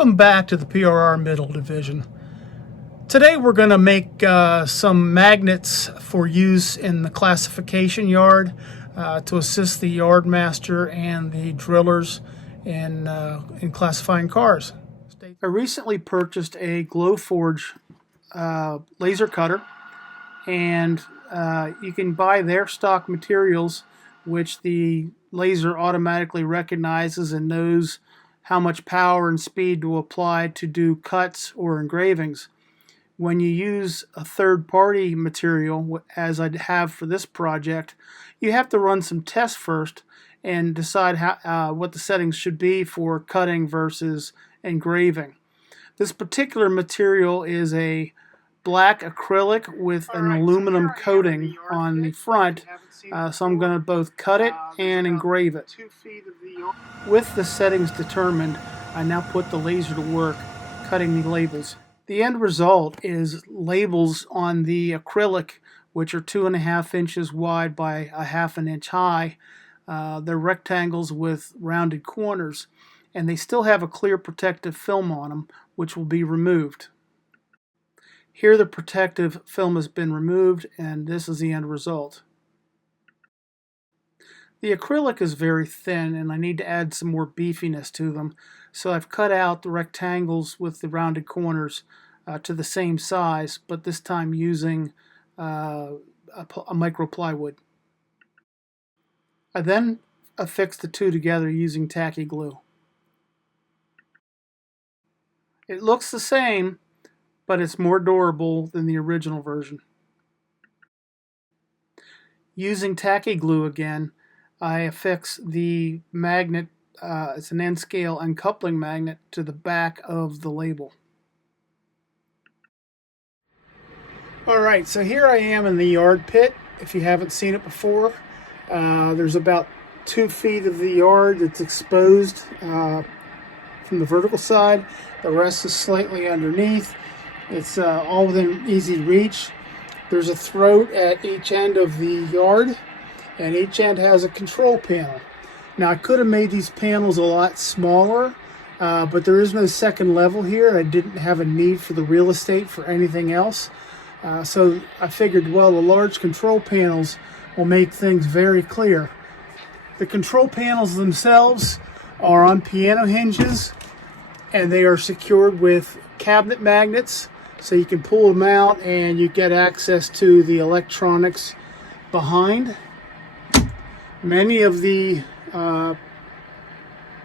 Welcome back to the PRR Middle Division. Today we're going to make some magnets for use in the classification yard to assist the yard master and the drillers in classifying cars. I recently purchased a Glowforge laser cutter, and you can buy their stock materials, which the laser automatically recognizes and knows how much power and speed to apply to do cuts or engravings. When you use a third-party material, as I have for this project, you have to run some tests first and decide what the settings should be for cutting versus engraving. This particular material is a black acrylic with an aluminum coating on the front, so I'm going to both cut it and engrave it. With the settings determined, I now put the laser to work cutting the labels. The end result is labels on the acrylic, which are 2.5 inches wide by 1/2 inch high. They're rectangles with rounded corners, and they still have a clear protective film on them, which will be removed. Here the protective film has been removed, and this is the end result. The acrylic is very thin, and I need to add some more beefiness to them, so I've cut out the rectangles with the rounded corners to the same size, but this time using a micro plywood. I then affixed the two together using tacky glue. It looks the same, but it's more durable than the original version. Using tacky glue again, I affix the magnet, it's an N-scale uncoupling magnet, to the back of the label. Alright, so here I am in the yard pit. If you haven't seen it before, there's about 2 feet of the yard that's exposed from the vertical side. The rest is slightly underneath. It's all within easy reach. There's a throat at each end of the yard, and each end has a control panel. Now I could have made these panels a lot smaller, but there is no second level here. I didn't have a need for the real estate for anything else. So I figured, well, the large control panels will make things very clear. The control panels themselves are on piano hinges, and they are secured with cabinet magnets, so you can pull them out and you get access to the electronics behind. Many of the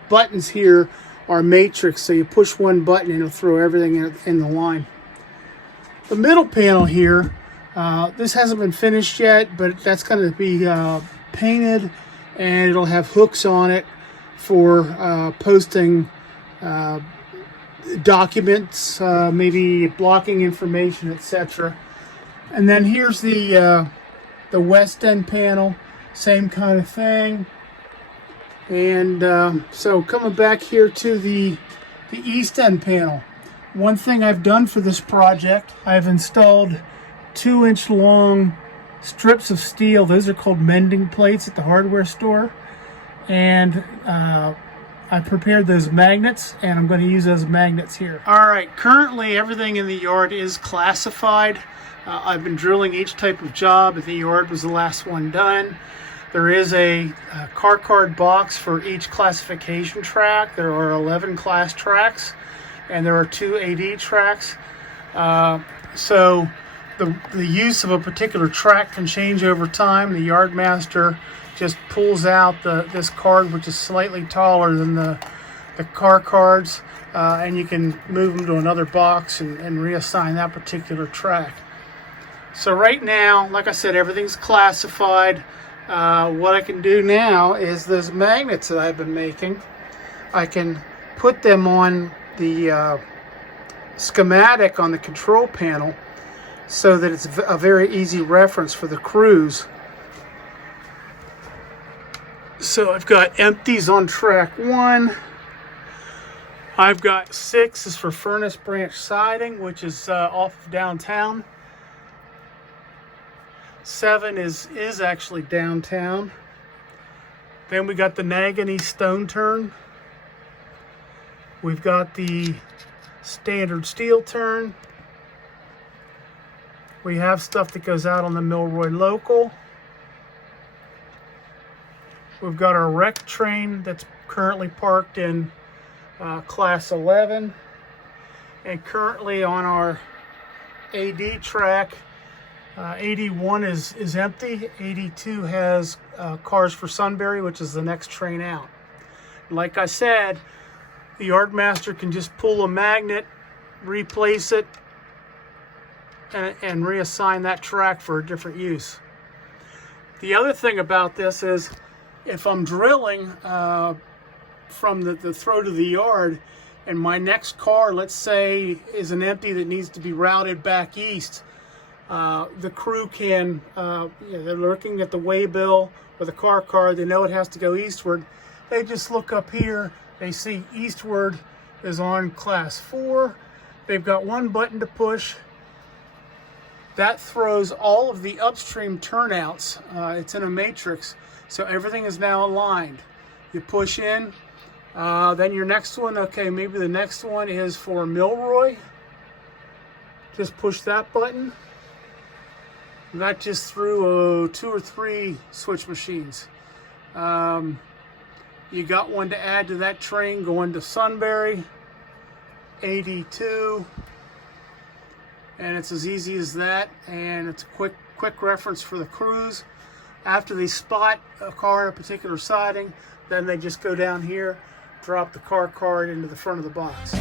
buttons here are matrix, so you push one button and it'll throw everything in the line. The middle panel here, this hasn't been finished yet, but that's going to be painted, and it'll have hooks on it for posting documents, maybe blocking information, etc. And then here's the west end panel, same kind of thing. And so coming back here to the east end panel, one thing I've done for this project, I've installed 2-inch long strips of steel. Those are called mending plates at the hardware store, and I prepared those magnets, and I'm going to use those magnets here. Alright, currently everything in the yard is classified. I've been drilling each type of job. The yard was the last one done. There is a car card box for each classification track. There are 11 class tracks, and there are 2 AD tracks. So the use of a particular track can change over time. The yard master just pulls out this card, which is slightly taller than the car cards, and you can move them to another box and reassign that particular track. So right now, like I said, everything's classified. What I can do now is those magnets that I've been making, I can put them on the schematic on the control panel so that it's a very easy reference for the crews. So I've got empties on track 1. I've got 6 is for Furnace Branch Siding, which is off of downtown. 7 is actually downtown. Then we got the Nagany Stone Turn, We've got the standard steel turn. We have stuff that goes out on the Milroy Local. We've got our wreck train that's currently parked in class 11. And currently on our AD track, 81 is empty. 82 has cars for Sunbury, which is the next train out. Like I said, the Yardmaster can just pull a magnet, replace it, and reassign that track for a different use. The other thing about this is, if I'm drilling from the throat of the yard, and my next car, let's say, is an empty that needs to be routed back east, the crew can, they're looking at the waybill or the car card, they know it has to go eastward. They just look up here, they see eastward is on class 4. They've got one button to push. That throws all of the upstream turnouts. It's in a matrix, so everything is now aligned. You push in, then your next one, okay, maybe the next one is for Milroy. Just push that button. And that just threw 2 or 3 switch machines. You got one to add to that train going to Sunbury, 82. And it's as easy as that, and it's a quick reference for the crews. After they spot a car in a particular siding, then they just go down here, drop the car card into the front of the box.